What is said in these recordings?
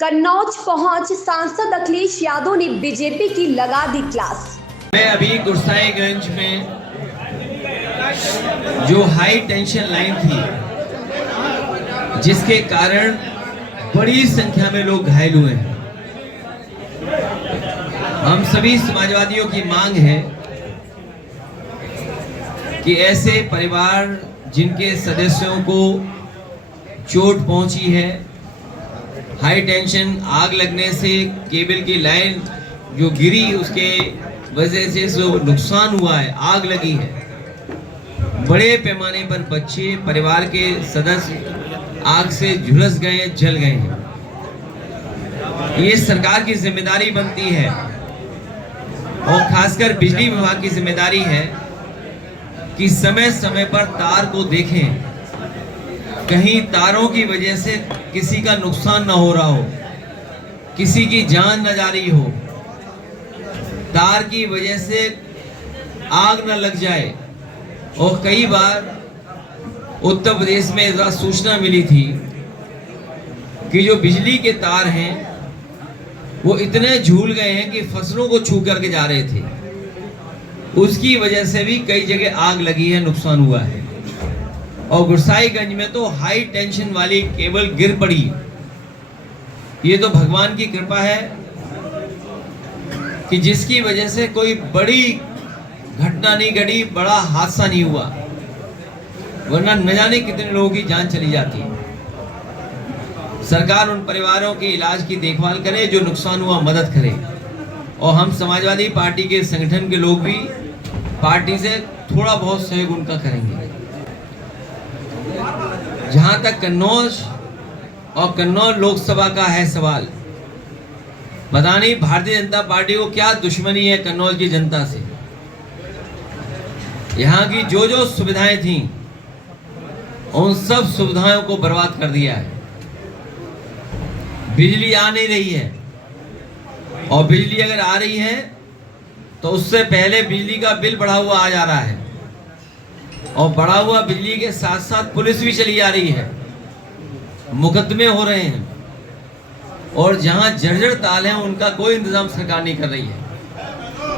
कन्नौज पहुंच सांसद अखिलेश यादव ने बीजेपी की लगा दी क्लास। मैं अभी गुरसाईगंज में जो हाई टेंशन लाइन थी, जिसके कारण बड़ी संख्या में लोग घायल हुए हैं, हम सभी समाजवादियों की मांग है कि ऐसे परिवार जिनके सदस्यों को चोट पहुंची है, हाई टेंशन आग लगने से केबल की लाइन जो गिरी उसके वजह से जो नुकसान हुआ है, आग लगी है, बड़े पैमाने पर बच्चे परिवार के सदस्य आग से झुलस गए, जल गए हैं। ये सरकार की जिम्मेदारी बनती है और खासकर बिजली विभाग की जिम्मेदारी है कि समय समय पर तार को देखें, कहीं तारों की वजह से किसी का नुकसान ना हो रहा हो, किसी की जान न जा रही हो, तार की वजह से आग न लग जाए। और कई बार उत्तर प्रदेश में एक सूचना मिली थी कि जो बिजली के तार हैं वो इतने झूल गए हैं कि फसलों को छू करके जा रहे थे, उसकी वजह से भी कई जगह आग लगी है, नुकसान हुआ है। और गुरसाईगंज में तो हाई टेंशन वाली केबल गिर पड़ी। ये तो भगवान की कृपा है कि जिसकी वजह से कोई बड़ी घटना नहीं घटी, बड़ा हादसा नहीं हुआ, वरना न जाने कितने लोगों की जान चली जाती। सरकार उन परिवारों के इलाज की देखभाल करे, जो नुकसान हुआ मदद करे। और हम समाजवादी पार्टी के संगठन के लोग भी पार्टी से थोड़ा बहुत सहयोग उनका करेंगे। जहां तक कन्नौज और कन्नौज लोकसभा का है सवाल, पता नहीं भारतीय जनता पार्टी को क्या दुश्मनी है कन्नौज की जनता से। यहाँ की जो जो सुविधाएं थी उन सब सुविधाओं को बर्बाद कर दिया है। बिजली आ नहीं रही है, और बिजली अगर आ रही है तो उससे पहले बिजली का बिल बढ़ा हुआ आ जा रहा है, और बढ़ा हुआ बिजली के साथ साथ पुलिस भी चली आ रही है, मुकदमे हो रहे हैं, और जहां जर्जर ताल है उनका कोई इंतजाम सरकार नहीं कर रही है।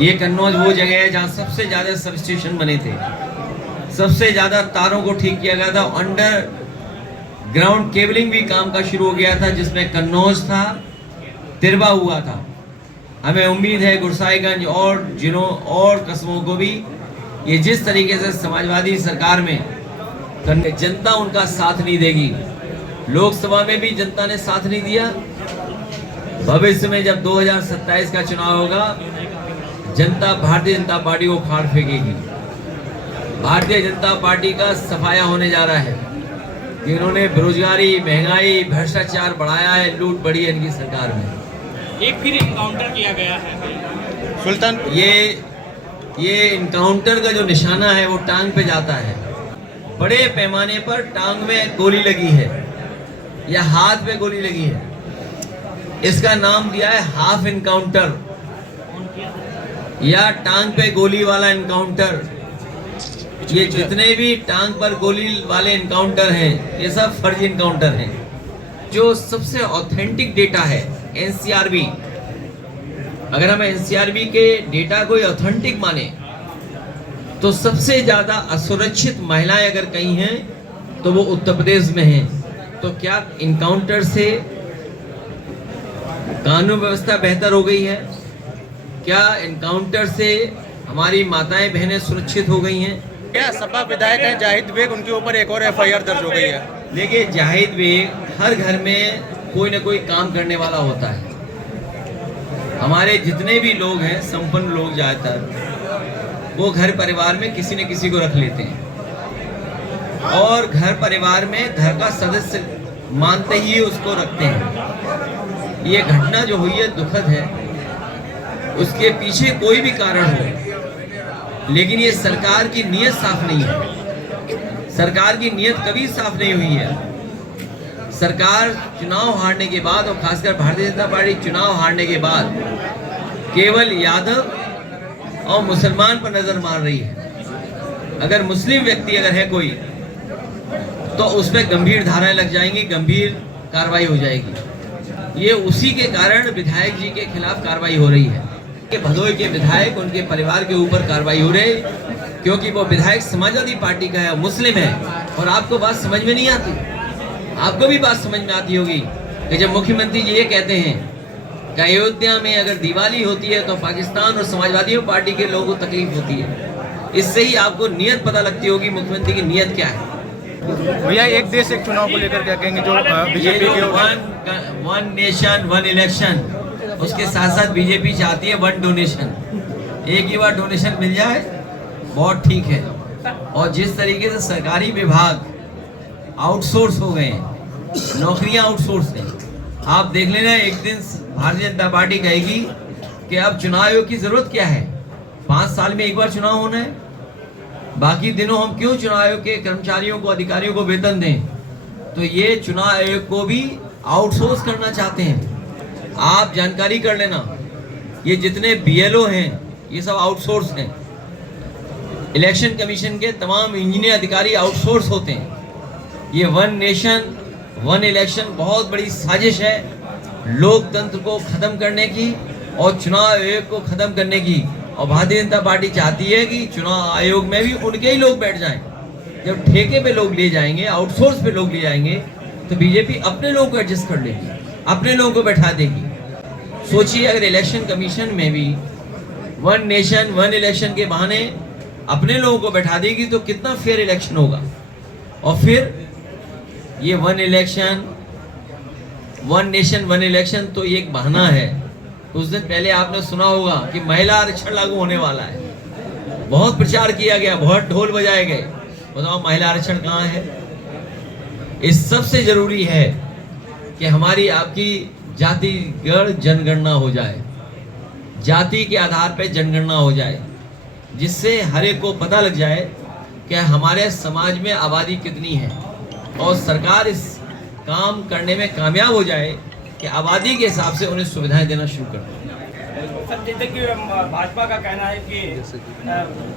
ये कन्नौज वो जगह है जहां सबसे ज्यादा सब स्टेशन बने थे, सबसे ज्यादा तारों को ठीक किया गया था, अंडर ग्राउंड केबलिंग भी काम का शुरू हो गया था, जिसमें कन्नौज था, तिरवा हुआ था। हमें उम्मीद है गुरसाईगंज और जिलों और कस्बों को भी ये जिस तरीके से समाजवादी सरकार में जनता उनका साथ नहीं देगी, लोकसभा में भी जनता ने साथ नहीं दिया, भविष्य में जब 2027 का चुनाव होगा, जनता भारतीय जनता पार्टी को फाड़ फेंकेगी। भारतीय जनता पार्टी का सफाया होने जा रहा है कि इन्होंने बेरोजगारी, महंगाई, भ्रष्टाचार बढ़ाया है, लूट बढ़ी है इनकी सरकार में। एक फिर इनकाउंटर किया गया है सुल्तान, ये इनकाउंटर का जो निशाना है वो टांग पे जाता है। बड़े पैमाने पर टांग में गोली लगी है या हाथ में गोली लगी है, इसका नाम दिया है हाफ इनकाउंटर या टांग पे गोली वाला इनकाउंटर। ये जितने भी टांग पर गोली वाले इनकाउंटर हैं, ये सब फर्जी इनकाउंटर हैं। जो सबसे ऑथेंटिक डेटा है एनसीआरबी, अगर हम एनसीआरबी के डेटा को ऑथेंटिक माने तो सबसे ज्यादा असुरक्षित महिलाएं अगर कहीं हैं तो वो उत्तर प्रदेश में हैं। तो क्या इनकाउंटर से कानून व्यवस्था बेहतर हो गई है? क्या इनकाउंटर से हमारी माताएं बहनें सुरक्षित हो गई हैं? क्या सपा विधायक हैं जाहिद बेग, उनके ऊपर एक और एफआईआर दर्ज हो गई है। देखिए, जाहिद बेग हर घर में कोई ना कोई काम करने वाला होता है। हमारे जितने भी लोग हैं, संपन्न लोग ज्यादातर, वो घर परिवार में किसी न किसी को रख लेते हैं, और घर परिवार में घर का सदस्य मानते ही उसको रखते हैं। ये घटना जो हुई है दुखद है, उसके पीछे कोई भी कारण हो, लेकिन ये सरकार की नीयत साफ नहीं है। सरकार की नीयत कभी साफ नहीं हुई है। सरकार चुनाव हारने के बाद, और खासकर भारतीय जनता पार्टी चुनाव हारने के बाद, केवल यादव और मुसलमान पर नजर मार रही है। अगर मुस्लिम व्यक्ति अगर है कोई, तो उस पर गंभीर धाराएं लग जाएंगी, गंभीर कार्रवाई हो जाएगी। ये उसी के कारण विधायक जी के खिलाफ कार्रवाई हो रही है कि भदोई के विधायक उनके परिवार के ऊपर कार्रवाई हो रही, क्योंकि वो विधायक समाजवादी पार्टी का है, मुस्लिम है। और आपको बात समझ में नहीं आती, आपको भी बात समझ में आती होगी कि जब मुख्यमंत्री जी ये कहते हैं कि अयोध्या में अगर दिवाली होती है तो पाकिस्तान और समाजवादी पार्टी के लोगों को तकलीफ होती है, इससे ही आपको नियत पता लगती होगी मुख्यमंत्री की नियत क्या है। भैया एक देश एक चुनाव को लेकर क्या कहेंगे, जो बीजेपी के वन नेशन वन इलेक्शन, उसके साथ साथ बीजेपी चाहती है वन डोनेशन, एक ही बार डोनेशन मिल जाए बहुत ठीक है। और जिस तरीके से सरकारी विभाग आउटसोर्स हो गए हैं, नौकरियां आउटसोर्स हैं, आप देख लेना एक दिन भारतीय जनता पार्टी कहेगी कि अब चुनाव आयोग की जरूरत क्या है, 5 साल में एक बार चुनाव होना है, बाकी दिनों हम क्यों चुनाव आयोग के कर्मचारियों को, अधिकारियों को वेतन दें। तो ये चुनाव आयोग को भी आउटसोर्स करना चाहते हैं। आप जानकारी कर लेना, ये जितने बीएलओ हैं ये सब आउटसोर्स हैं। इलेक्शन कमीशन के तमाम इंजीनियर अधिकारी आउटसोर्स होते हैं। ये वन नेशन वन इलेक्शन बहुत बड़ी साजिश है लोकतंत्र को खत्म करने की और चुनाव आयोग को खत्म करने की। और भारतीय जनता पार्टी चाहती है कि चुनाव आयोग में भी उनके ही लोग बैठ जाएं। जब ठेके पे लोग ले जाएंगे, आउटसोर्स पे लोग ले जाएंगे, तो बीजेपी अपने लोगों को एडजस्ट कर लेगी, अपने लोगों को बैठा देगी। सोचिए अगर इलेक्शन कमीशन में भी वन नेशन वन इलेक्शन के बहाने अपने लोगों को बैठा देगी तो कितना फेयर इलेक्शन होगा। और फिर ये one election one nation one election तो ये एक बहाना है। कुछ दिन पहले आपने सुना होगा कि महिला आरक्षण लागू होने वाला है, बहुत प्रचार किया गया, बहुत ढोल बजाए गए। बताओ महिला आरक्षण कहाँ है। इस सबसे जरूरी है कि हमारी आपकी जातिगत जनगणना हो जाए, जाति के आधार पर जनगणना हो जाए, जिससे हर एक को पता लग जाए कि हमारे समाज में आबादी कितनी है और सरकार इस काम करने में कामयाब हो जाए कि आबादी के हिसाब से उन्हें सुविधाएं देना शुरू कर दें। सर जैसे कि भाजपा का कहना है कि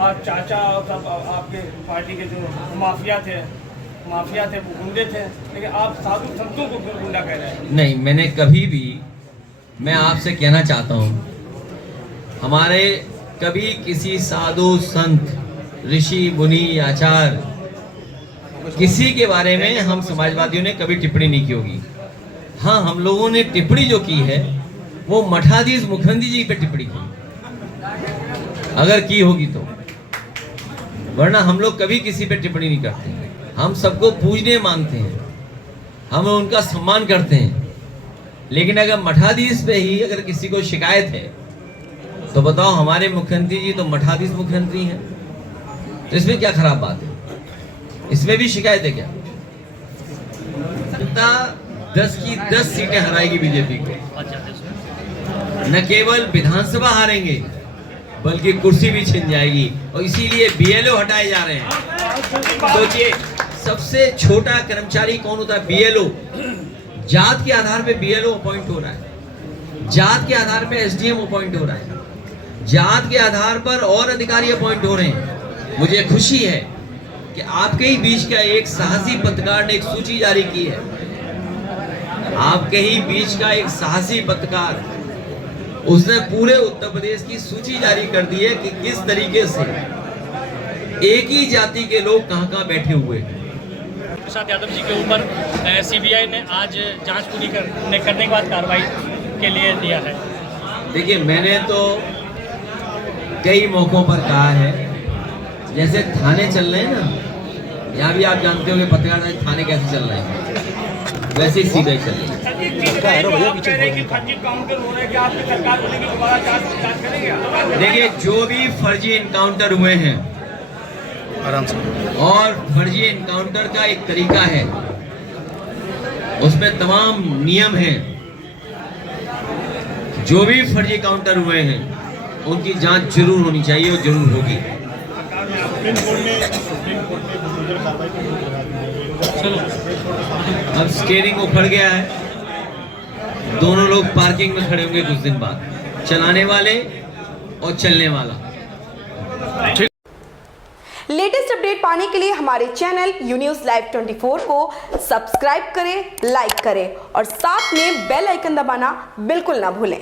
आप चाचा और सब आपके पार्टी के जो माफिया थे वो गुंडे थे, लेकिन आप साधु संतों को क्यों गुंडा कह रहे हैं? नहीं, मैंने कभी भी, मैं आपसे कहना चाहता हूँ, हमारे कभी किसी साधु संत ऋषि मुनि आचार्य किसी के बारे में हम समाजवादियों ने कभी टिप्पणी नहीं की होगी। हाँ, हम लोगों ने टिप्पणी जो की है वो मठाधीश मुखर्जी जी पे टिप्पणी की, अगर की होगी तो, वरना हम लोग कभी किसी पे टिप्पणी नहीं करते। हम सबको पूजनीय मानते हैं, हम उनका सम्मान करते हैं, लेकिन अगर मठाधीश पे ही अगर किसी को शिकायत है तो बताओ, हमारे मुख्यमंत्री जी तो मठाधीश मुख्यमंत्री हैं, तो इसमें क्या खराब बात है? इसमें भी शिकायत है क्या? जनता 10 की 10 सीटें हराएगी बीजेपी को। न केवल विधानसभा हारेंगे बल्कि कुर्सी भी छिन जाएगी। और इसीलिए बीएलओ हटाए जा रहे हैं। सोचिए, सबसे छोटा कर्मचारी कौन होता है? बीएलओ। जात के आधार पे बीएलओ अपॉइंट हो रहा है, जात के आधार पे एसडीएम अपॉइंट हो रहा है, जात के आधार पर और अधिकारी अपॉइंट हो रहे हैं। मुझे खुशी है कि आपके ही बीच का एक साहसी पत्रकार ने एक सूची जारी की है। आपके ही बीच का एक साहसी पत्रकार, उसने पूरे उत्तर प्रदेश की सूची जारी कर दी है कि किस तरीके से एक ही जाति के लोग कहां-कहां बैठे हुए हैं। प्रसाद यादव जी के ऊपर सीबीआई ने आज जांच पूरी करने के बाद कार्रवाई के लिए दिया है। देखिए, मैंने तो कई मौकों पर कहा है, जैसे थाने चल रहे हैं ना, यहाँ भी आप जानते हो कि पत्रकार थाने कैसे चल रहे हैं, वैसे ही सीबीआई चल रही है। देखिए, जो भी फर्जी इनकाउंटर हुए हैं, आराम से, और फर्जी इनकाउंटर का एक तरीका है, उसमें तमाम नियम हैं। जो भी फर्जी काउंटर हुए हैं उनकी जांच जरूर होनी चाहिए और जरूर होगी। अब स्टीयरिंग उखड़ गया है, दोनों लोग पार्किंग में खड़े होंगे कुछ दिन बाद, चलाने वाले और चलने वाला। लेटेस्ट अपडेट पाने के लिए हमारे चैनल यू न्यूज़ लाइव 24 को सब्सक्राइब करें, लाइक करें और साथ में बेल आइकन दबाना बिल्कुल ना भूलें।